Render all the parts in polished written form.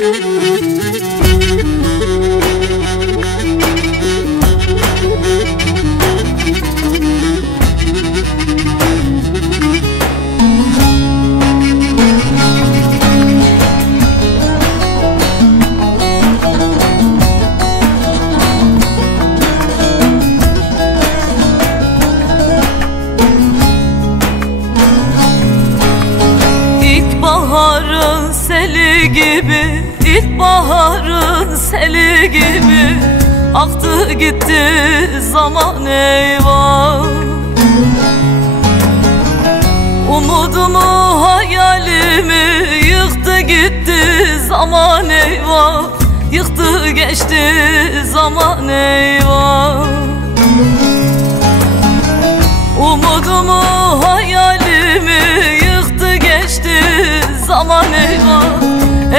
İlkbaharın seli gibi, ilkbaharın seli gibi aktı gitti zaman eyvah. Umudumu, hayalimi yıktı gitti zaman eyvah. Yıktı geçti zaman eyvah. Umudumu, hayalimi yıktı geçti zaman eyvah.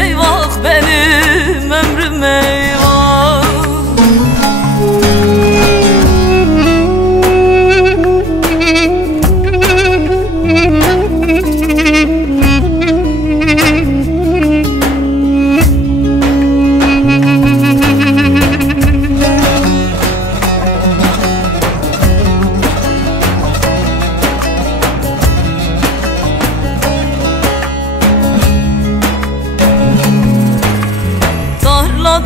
Eyvah benim ömrüm eyvah.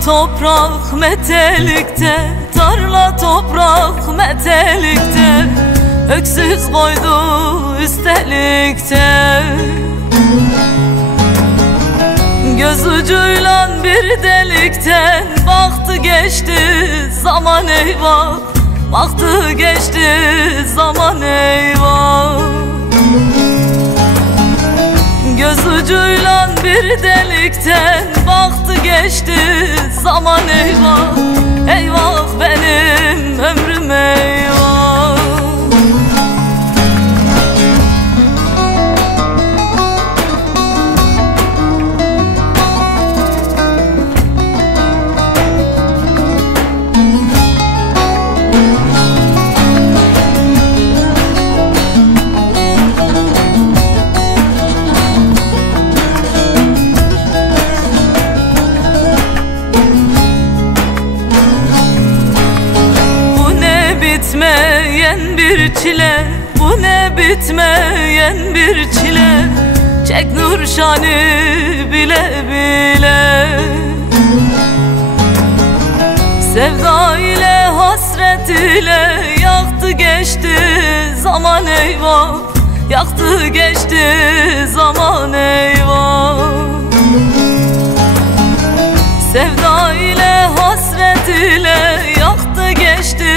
Toprak metelikte, tarla toprak metelikte, öksüz koydu üstelikte. Göz ucuyla bir delikten baktı geçti zaman eyvah. Baktı geçti zaman eyvah. Göz ucuyla bir delikten baktı geçti zaman eyvah. Eyvah benim ömrüm eyvah. Bitmeyen bir çile, bu ne bitmeyen bir çile. Çek Nurşani bile bile. Sevda ile hasret ile yaktı geçti zaman eyvah. Yaktı geçti zaman eyvah. Sevda ile hasret ile yaktı geçti